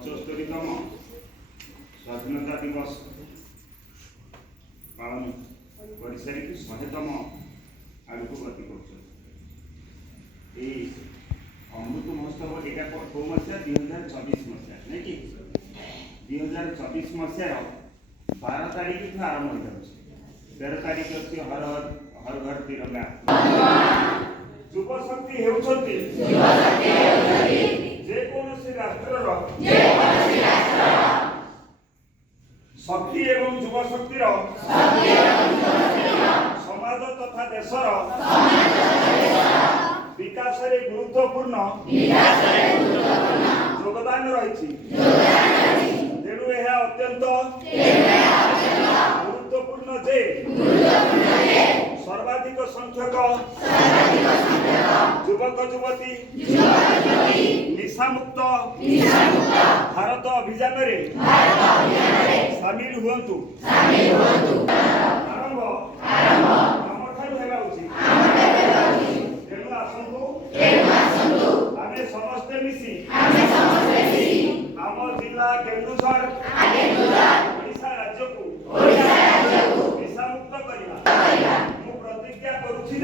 75तम स्वाधीनता दिवस पालन कर सारी 100तम आड़ को गति कर अमृत महोत्सव यहाँ कौ मसीहा 2024 मसीहा नहीं कि 2024 मसीहार 12 तारीख आरंभ हो 13 तारीख अच्छी हर घर तिरंगा युव शक्ति होती जेकोसी राष्ट्र शक्ति एवं युव शक्तिर समाज तथा देशर विकास गुरुत्वपूर्ण योगदान रही तेणु यह अत्यंत गुरुत्वपूर्ण जे सर्वाधिक संख्यक युवक युवती निशा मुक्त भारत अभियान में सामिल हुंतु आरंभ आम ठार तेणु आसतु आमे समस्ते मिसी आम जिला केन्दुझर ओडिशा राज्य को निशा मुक्त करवा मु प्रतिज्ञा करुछि